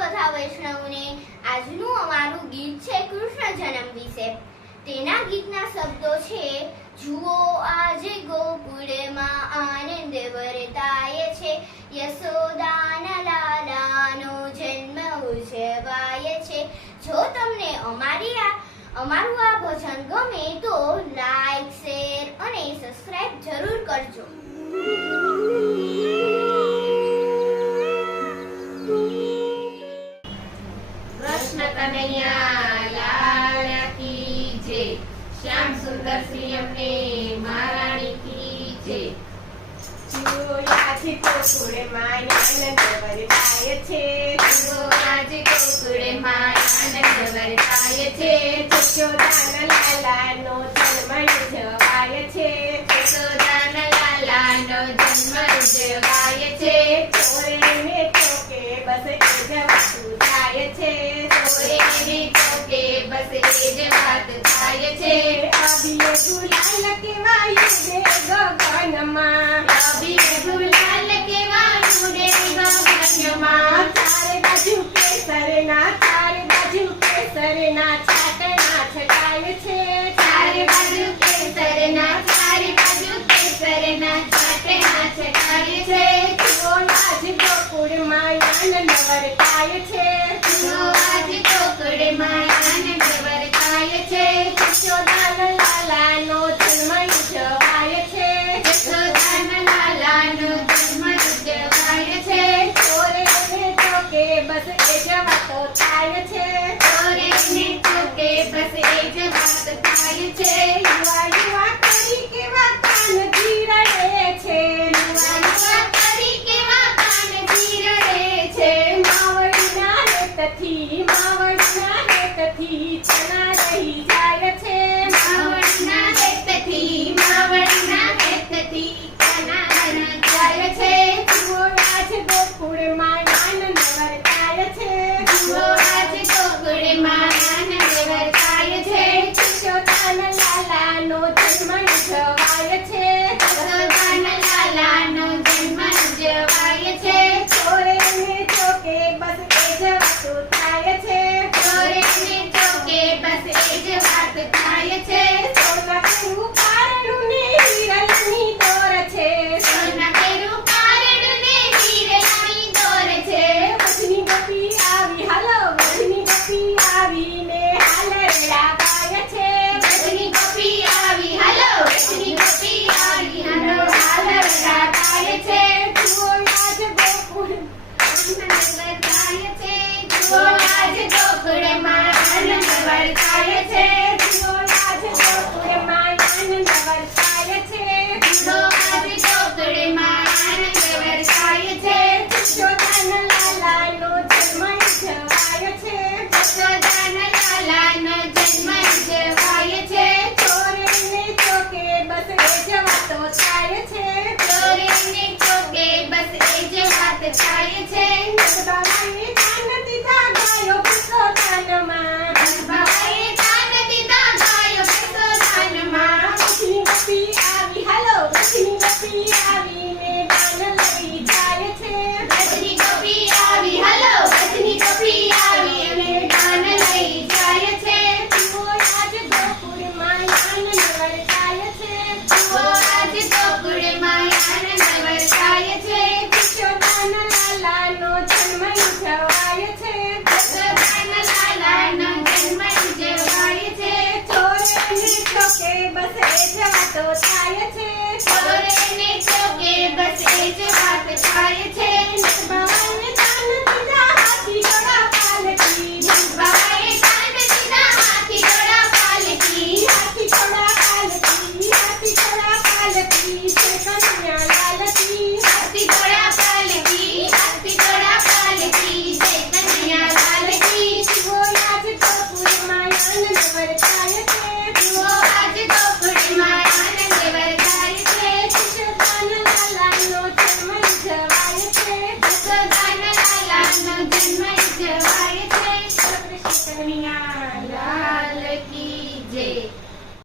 બધા વૈષ્ણવને આજનું અમારું ગીત છે કૃષ્ણ જન્મ વિશે। તેના ગીતના શબ્દો છે, જુઓ આજે ગોકુળમાં આનંદ વર્તાય છે, યશોદાના લાલાનો જન્મ ઉજવાય છે। જો તમને અમારું આ ભજન ગમે તો લાઈક, શેર અને સબસ્ક્રાઇબ જરૂર કરજો। कृष्ण कन्हैया लाल की जय। श्याम सुंदर श्री अपने महारानी की जय। આજે ગોકુળમાં આનંદ વર્તાય છે, જુઓ આજે ગોકુળમાં આનંદ વર્તાય છે, યશોદાના લાલાનો જન્મ ઉજવાય છે, યશોદાના લાલાનો જન્મ ઉજવાય છે, ચોરેને ચોકે બસ એ જ વાતું થાય છે, ચોરેને ચોકે બસ એ જ વાત થાય છે। અબીએ ગુલાલ કેવાય છે ગગનમાં, અબીએ ગુલાલ કેવાયું રે ગગનમાં, ચારે બાજુ કેસરના છાટણા છટાય છે, ચારે બાજુ કેસરના છાટણા છટાય છે। આજ ગોકુળમાં આનંદ વર્તાય છે, આજ ગોકુળમાં આનંદ વર્તાય છે, યશોદાના લાલાનો જન્મ ઉજવાય છે, યશોદાના લાલાનો જન્મ ઉજવાય છે, ચોરેને ચોકે બસ એ જ વાતો થાય છે, ચોરેને ચોકે બસ એ જ વાત થાય છે। યુવા યુવા કરી કેવા કાનથી રડે છે, યુવા કરી કેવા કાનથી રડે છે, માવડીના હેતથી ચણા રહી જાય છે, માવડીના હેતથી કના જાય છે। જુઓ આજ ગોકુળમાં આનંદ વર્તાય છે, જુઓ આજ ગોકુળમાં આનંદ વર્તાય છે, યશોદાના લાલાનો જન્મ ઉજવાય છે, યશોદાના લાલાનો જન્મ ઉજવાય છે, ચોરેને ચોકે બસ એ જ વાતો થાય છે, ચોરેને ચોકે બસ એ જ વાત થાય છે। સોના કેવું કારણું ને હિરલની દોર છે, સોના કેરું કારણું ને હીરાની દોર છે, વચની ગોપી આવી હાલો, વચની ગોપી આવીને હાલ રડાવાય છે, વચની ગોપી આવી હાલો, વચની ગોપી આવી હાલો હાલ રડાય છે। જુઓ આજ ગોકુળ આનંદ વર્તાય છે, જુઓ આજ ગોકુળમાં આનંદ વર્તાય છે, જુઓ આજ ગોકુળમાં આનંદ વર્તાય છે, જુઓ આજ ગોકુળમાં આનંદ વર્તાય છે, યશોદાના લાલાનો જન્મ ઉજવાય છે, યશોદાના લાલાનો જન્મ ઉજવાય છે, ચોરેને ચોકે બસ એ જ વાતો થાય છે, ચોરેને ચોકે બસ એ જ વાત થાય છે। બાબાએ દાન દીધા ગાયો ભૂસો દાનમાં, બાબાએ દાન દીધા ગાયો ભેંસો દાનમાં, વચની ગોપી આવી હાલો, વચની ગોપી આવીને દાન લઈ જાય છે, વચની ગોપી આવી હાલો, વચની ગોપી આવી અને દાન લઈ જાય છે। જુઓ આજ ગોકુળમાં આનંદ વર્તાય છે, જુઓ આજ ગોકુળમાં આનંદ વર્તાય છે, યશોદાના લાલાનો જન્મ ઉજવાય છે, યશોદાના લાલાનો જન્મ ઉજવાય છે, ચોરેને ચોકે બસ એ જ વાતો થાય છે, ચોરેને ચોકે બસ એ જ વાત